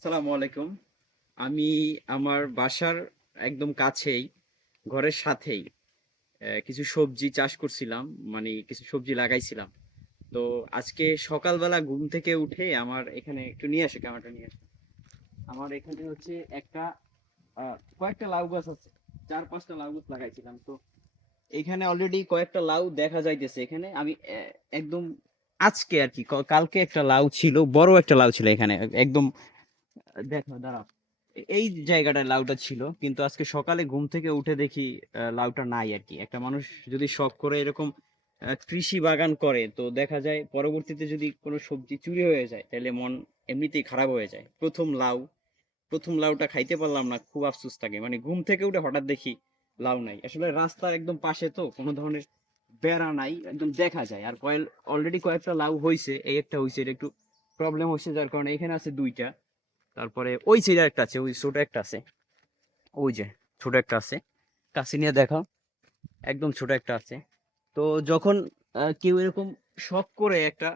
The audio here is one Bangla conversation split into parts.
আসসালামু আলাইকুম। আমি আমার বাসার একদম কাছেই, ঘরের সাথেই কিছু সবজি চাষ করছিলাম মানে কিছু সবজি লাগাইছিলাম। তো আজকে সকালবেলা ঘুম থেকে উঠে আমার এখানে একটু নিয়ে আসে, ক্যামেরাটা নিয়ে আসে। আমার এখানে হচ্ছে একটা কয়েকটা লাউ গাছ আছে, চার পাঁচটা লাউ গাছ লাগাইছিলাম। তো এখানে অলরেডি কয়েকটা লাউ দেখা যাইতেছে এখানে। আমি একদম আজকে আর কি, কালকে একটা লাউ ছিল, বড় একটা লাউ ছিল এখানে, একদম দেখো, দাঁড়াও। এই জায়গাটায় লাউটা ছিল, কিন্তু আজকে সকালে ঘুম থেকে উঠে দেখি লাউটা নাই আর কি। একটা মানুষ যদি শখ করে এরকম কৃষি বাগান করে, তো দেখা যায় পরবর্তীতে যদি কোনো সবজি চুরি হয়ে যায় তাহলে মন এমনিতেই খারাপ হয়ে যায়। প্রথম লাউ, প্রথম লাউটা খাইতে পারলাম না, খুব আফসোস থাকে মানে ঘুম থেকে উঠে হঠাৎ দেখি লাউ নাই। আসলে রাস্তার একদম পাশে তো, কোনো ধরনের বেড়া নাই, একদম দেখা যায়। আর কয়েল অলরেডি কয়েকটা লাউ হয়েছে এই একটা হয়েছে এটা একটু প্রবলেম হয়েছে যার কারণে এখানে আছে দুইটা। তারপরে ওই সাইডে একটা আছে, ওই ছোট একটা আছে। ওই যে ছোট একটা আছে। কাছে নিয়ে দেখাও। একদম ছোট একটা আছে। তো যখন কেউ এরকম শখ করে একটা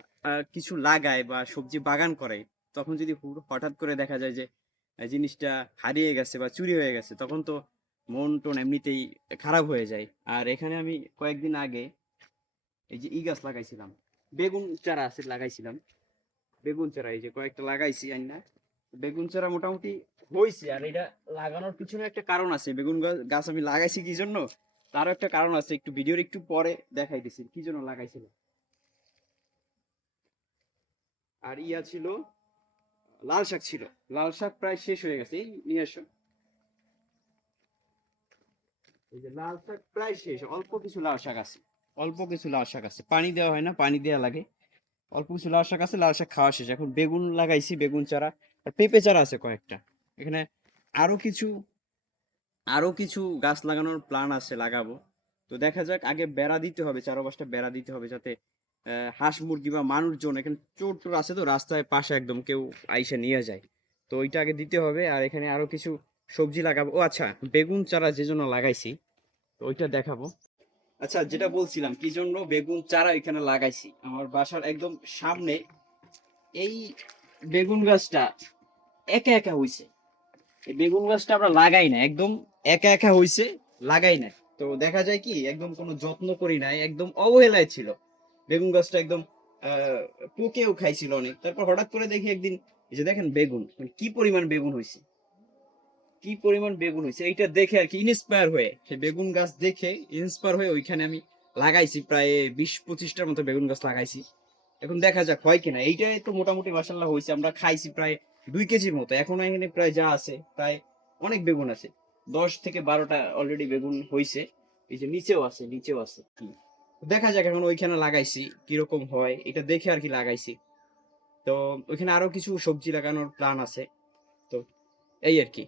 কিছু লাগায় বা সবজি বাগান করে, তখন যদি হঠাৎ করে দেখা যায় যে জিনিসটা হারিয়ে গেছে বা চুরি হয়ে গেছে, তখন তো মন টন এমনিতেই খারাপ হয়ে যায়। আর এখানে আমি কয়েকদিন আগে এই যে ই গাছ লাগাইছিলাম, বেগুন চারা আছে লাগাইছিলাম। বেগুন চারা এই যে কয়েকটা লাগাইছি আই না বেগুন চারা মোটামুটি হয়েছে আর এটা লাগানোর পিছনে একটা কারণ আছে। বেগুন গাছ আমি লাগাইছি কি জন্য? তারও একটা কারণ আছে, একটু ভিডিওর একটু পরে দেখাইতেছি, কি জন্য লাগাইছিল। আর ইয়া ছিল, লাল শাক ছিল। লাল শাক প্রায় শেষ হয়ে গেছে, এই নিয়ে এসো এই যে লাল শাক প্রায় শেষ, অল্প কিছু লাল শাক আছে, অল্প কিছু লাল শাক আছে। পানি দেওয়া হয় না, পানি দেওয়া লাগে। অল্প কিছু লাল শাক আছে, লাল শাক খাওয়া শেষ। এখন বেগুন লাগাইছি, বেগুন চারা। পেঁপে চারা আছে কয়েকটা। এখানে আরও কিছু আরও কিছু গাছ লাগানোর প্ল্যান আছে লাগাবো। তো দেখা যাক, আগে বেড়া দিতে হবে, চারপাশটা বেড়া দিতে হবে যাতে হাঁস মুরগি বা মানুষজন, এখানে চোর টোর আছে তো রাস্তায় পাশে একদম কেউ আইসা নিয়ে যায়। তো ওইটা আগে দিতে হবে আর এখানে আরও কিছু সবজি লাগাবো। ও আচ্ছা বেগুন চারা যে জন্য লাগাইছি, তো ওইটা দেখাবো। আচ্ছা যেটা বলছিলাম, কি জন্য বেগুন চারা এখানে লাগাইছি? আমার বাসার একদম সামনে এই বেগুন গাছটা একা একা হইছে। এই বেগুন গাছটা আমরা লাগাই না একদম একা একা হইছে, লাগাই না তো দেখা যায় কি, একদম কোনো যত্ন করি নাই, একদম অবহেলায় ছিল। বেগুন গাছটা একদম পোকেও খাইছিল অনেক। তারপর হঠাৎ করে দেখি একদিন, এই যে দেখেন বেগুন মানে কি পরিমাণ বেগুন হয়েছে কি পরিমাণ বেগুন হয়েছে এইটা দেখে আর কি ইন্সপায়ার হয়ে। সে বেগুন গাছ দেখে ইন্সপায়ার হয়ে ওইখানে আমি লাগাইছি, প্রায় বিশ পঁচিশটার মতো বেগুন গাছ লাগাইছি। এখন দেখা যাক হয় কিনা, এইটাই তো মোটামুটি মাসাল্লাহ হয়েছে আমরা খাইছি প্রায় দুই কেজির মতো। এখন এখানে প্রায় যা আছে, প্রায় অনেক বেগুন আছে। দশ থেকে বারোটা অলরেডি বেগুন হয়েছে এই যে নিচেও আছে নিচেও আছে। দেখা যাক এখন ওইখানে লাগাইছি, কীরকম হয়। এটা দেখে আর কি লাগাইছি। তো ওইখানে আরও কিছু সবজি লাগানোর প্ল্যান আছে। তো এই আর কি।